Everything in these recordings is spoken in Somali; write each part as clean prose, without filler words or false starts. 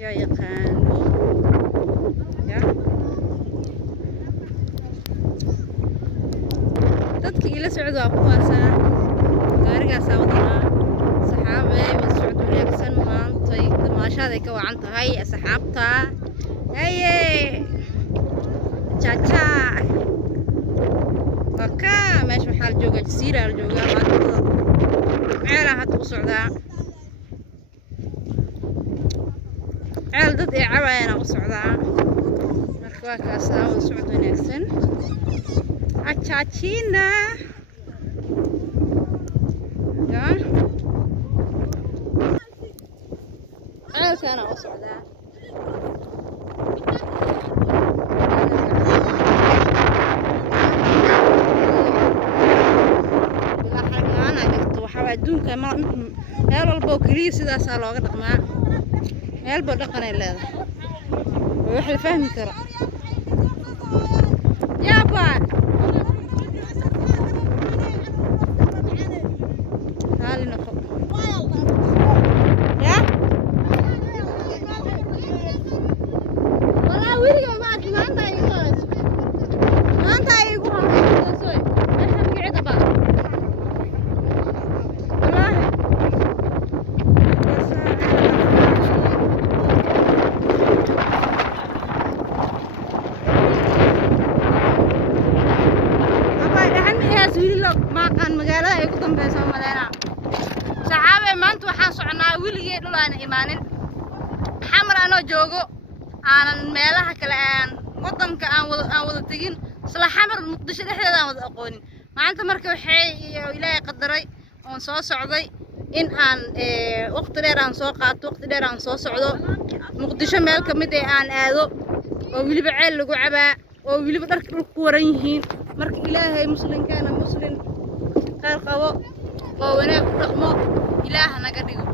يا يقانو يا dadka ila socdo kuwaasa gaarigaas wadana saxaabe wada socod wanaagsan maantay damaashaad ay ka wacan tahay asxaabta haye chacha waka meesha waxaa jooga jasiira jooga meelaha hadda u socdaa ceel dad ay cabayana u socdaa marka waa kaas wada socod wanaagsan Achachina ya ceelkana u socdaa bilaa xaragnaana dhigto waxaa adduunka meel walba oo keliya sidaasaa looga dhaqmaa meel boo dhaqanay leedahay wax la fahmi karo yaaba maaqan magaalada ay ku dambayso maleena saxaabe maanta waxaan soconaa wiligii dhul aan imaanin xamar anoo joogo aanan meelaha kale aan wadanka aan wada tagin isla xamar muqdisho dhexdeeda aan wada aqoonin maanta marka waxay ilaahay qadaray oon soo socday in aan waqti dheer aan soo qaato waqti dheer aan soo socdo muqdisho meel ka mid aan aado oo wiliba ceel lagu cabaa oo wiliba dharka dhulka ku waran yihiin marka ilaahay muslimkaana muslim qaar qabo oo wanaag ku dhaqmo ilaah naga dhigo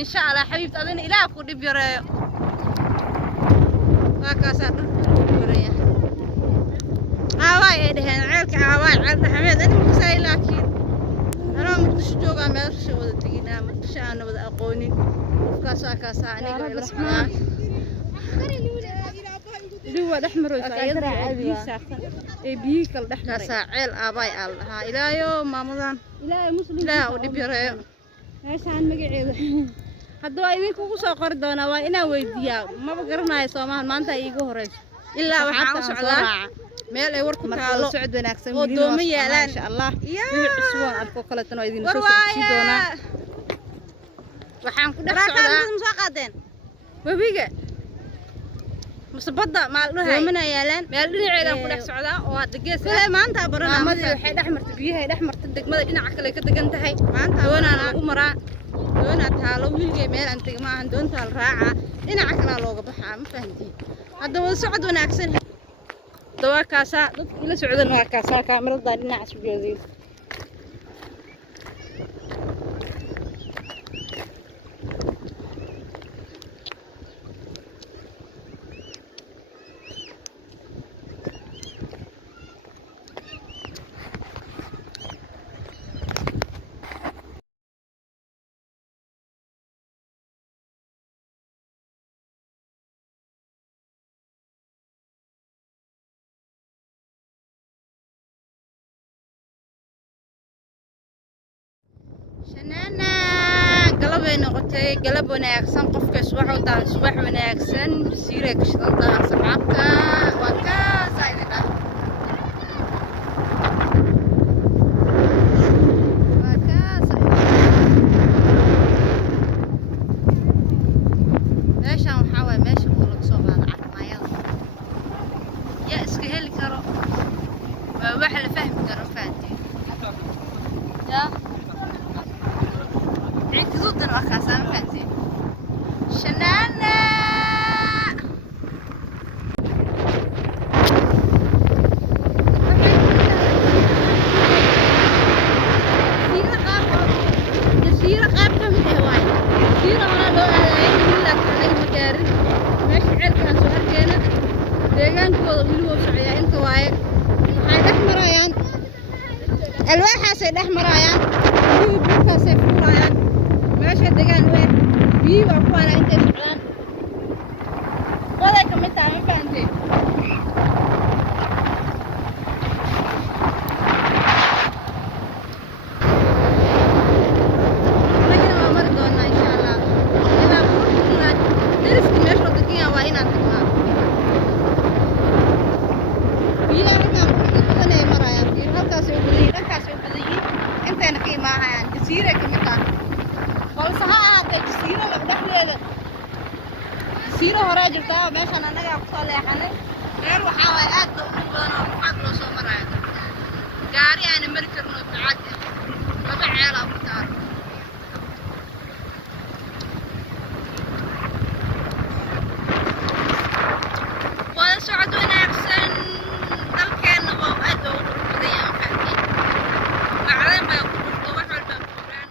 insha Allah xabiibta adina ilaah ku dhib yareeyo waa kaas dhulka ku wareeya aaway ay dhaheen ceelka aaway ceel dhaxmeed ani muxsay laakiin ana muqdisho jooga meel soo wada taginaa muqdisho aan wada aqoonin kaas aniga ila socdaa دوا دحمر وسايد بيي ساقن اي بيي كل دحمر ساعيل اباي الله الى يوم مامدان الى مسلم لا ودي بيريو meeshaan magaceeda hadda waa idin kugu soo qori doonaa waa inaan weydiiyaa maba garanayo Soomaal maanta ay igu horeyso ilaa waxaan u socdaa meel ay war ku taalo socod wanaagsan oo doomo yeelaan insha Allah wixii cusub arko kale tan waa idin soo sii doonaa waxaan ku dhex socdaa soo qaadeen wabiga مسبضة مع النهاية ومن يالان مع الدنيا ku dhex socdaa oo hada gees maanta baranaa maamada waxay dhaxmartay biyaha dhaxmartay degmada dhinaca kale ka degan tahay maanta doonana u maraa doona taalo wiilgay meel aan tag maahan doonta la raaca dhinaca kale looga baxaa ma fahantiin hada wada socod wanaagsan dawaa kaasa dad ila socdan waa kaasa kaamirada dhinaca sugeeday شنانا قلبي نقطي قلب وناكسن قفك سبح ودان سبح وناكسن سيرك شطان صحابك وكا سايدنا وكا سايدنا ماشي محاول ماشي ولك صوب هذا عقمايا يا اسكهلي كرو وحل فهم كرو فاتي يا عكزود الأخاصة مفاتي شنانا سيرة قابلة من هواي سيرة وانا لو أهلين من لك أنا مكارن ماشي عركان سوهر كينا ديغان كوضا بلو وشعيا انت واي هاي دحمرايان الواحة سي دحمرايان بيو بيوكا سي فورايان ماشي ديغان وين بيو وانا انت شغلان ولا كملت عم فهمتي لكن ما مرضونا ان شاء الله الا فرصنا درس نشرب دقيقه وين انتنا يا انا انا مرايا في halkaas oo gudiyay dhankaas oo gudiyay intayna ka imaahayaan jasiire kamid ah balse ha ahaatee jasiirada dhexdeeda jasiiro horaa jirtaa meeshan annagaa kusoo leexanay reer waxaa waaye aad ba u badan oo ruqaad loo soo maraayo gaari aana mari karno ducaad laba ceelaa ku taal wada socod wanaagsan dalkeenna waa aad ba u qurux badan yahay fahamtay macdan baa ku jirto wax walba buuraan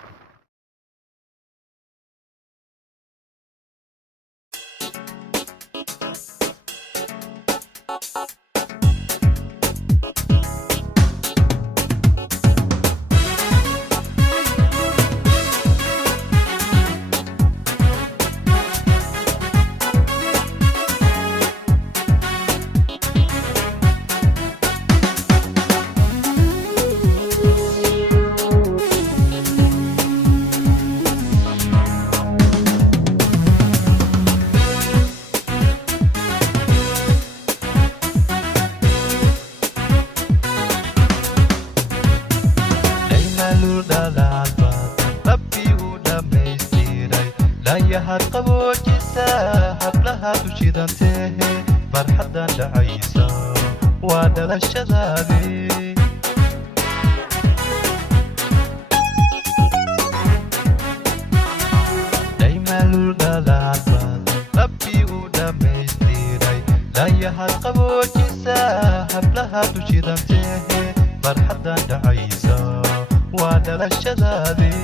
قبوجيسا حبلها تشيدانته فرحدا دعيسا وادل الشذابي دايما للدلال ربي ودميستيري لا يهد قبوجيسا حبلها تشيدانته فرحدا دعيسا وادل الشذابي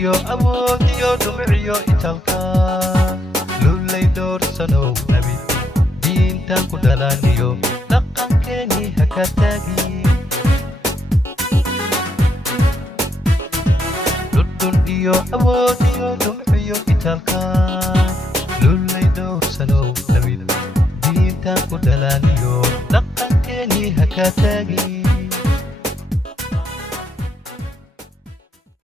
iyo awood iyo dhumciyo italka lulay doorsano nabi diintan ku dhalaniyo dhaqankeeni haka taagi dhudhun iyo awood iyo dhumciyo italka lulay doorsano nabi diintan ku dhalaniyo dhaqankeeni haka taagi